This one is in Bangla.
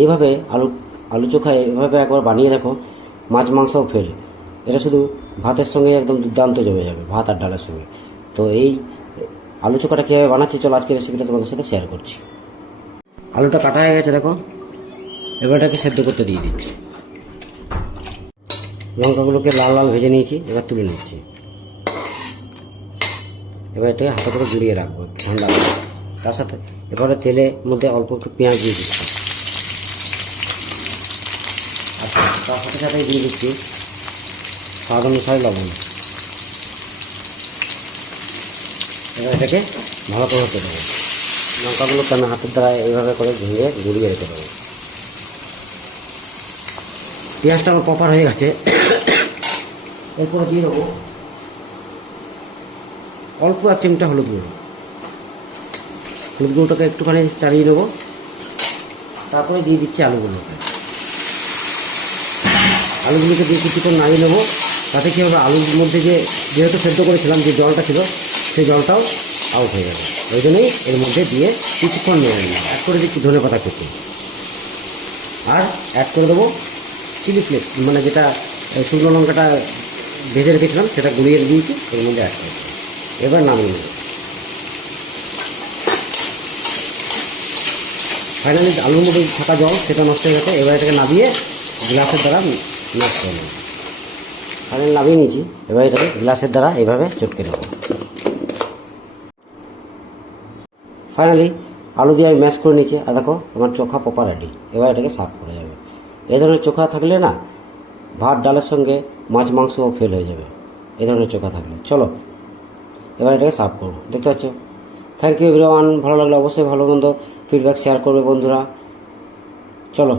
এইভাবে আলু চোখা এভাবে একবার বানিয়ে দেখো, মাছ মাংসও ফেল। এটা শুধু ভাতের সঙ্গে একদম দুর্দান্ত জমে যাবে, ভাত আর ডালের সঙ্গে। তো এই আলু চোখাটা কীভাবে বানাচ্ছি চলো আজকের রেসিপিটা তোমাদের সাথে শেয়ার করছি। আলুটা কাটা হয়ে গেছে দেখো, এবার এটাকে সেদ্ধ করতে দিয়ে দিচ্ছি। লঙ্কাগুলোকে লাল লাল ভেজে নিয়েছি, এবার তুলে নিচ্ছি। এবার এটাকে হাতে করে গুঁড়িয়ে রাখবো ঠান্ডা করে। তার সাথে এবারে তেলের মধ্যে অল্প একটু পেঁয়াজ দিয়ে দিচ্ছি, আর তার সাথে সাথে দিয়ে দিচ্ছি স্বাদ অনুসারে লবণ। এবার এটাকে ভালো করে হতে দেবো। লঙ্কাগুলোকে আমি হাতের দ্বারা এইভাবে করে ভেঙে গুঁড়িয়ে রেখে দেবো। পেঁয়াজটা আমার প্রপার হয়ে গেছে। এরপরে দিয়ে দেবো অল্প এক চিমটা হলুদ গুঁড়ো। হলুদ গুঁড়োটাকে একটুখানি চালিয়ে নেবো। তারপরে দিয়ে দিচ্ছি আলুগুলোকে দিয়ে কিছুক্ষণ নাড়িয়ে নেবো। তাতে কী হবে, আলুর মধ্যে যেহেতু সেদ্ধ করেছিলাম যে জলটা ছিল, সেই জলটাও আউট হয়ে যাবে। ওই জন্যই এর মধ্যে দিয়ে কিছুক্ষণ নেড়ে নিই। অ্যাড করে দিচ্ছি ধনেপাতা কুচি, আর অ্যাড করে দেবো চিলি ফ্লেক্স, মানে যেটা শুকনো লঙ্কাটা ভেজে রেখেছিলাম সেটা গুঁড়িয়ে দিয়েছি, এর মধ্যে অ্যাড করছি। এবার নামিয়ে নেব। ফাইনালি আলুর মধ্যে থাকা জল সেটা নষ্ট হয়ে গেছে। এবার এটাকে নামিয়ে গ্লাসের দ্বারা নষ্ট করে নেব। ফাইনালি নামিয়ে নিয়েছি। এবার এটাকে গ্লাসের দ্বারা এইভাবে চটকে নেব। ফাইনালি আলু দিয়ে আমি ম্যাশ করে নিয়েছি, আর দেখো আমার চোখা প্রপার রেডি। এবার এটাকে সার্ভ করা যাবে। এই ধরনের চোখা থাকলে না, ভাত ডালের সঙ্গে মাছ মাংসও ফেল হয়ে যাবে এই ধরনের চোখা থাকলে। চলো এবার এটাকে সার্ভ করবো। দেখতে পাচ্ছ। Thank you everyone. ভালো লাগলে অবশ্যই ভালো মন্দ ফিডব্যাক শেয়ার করবে বন্ধুরা। চলো।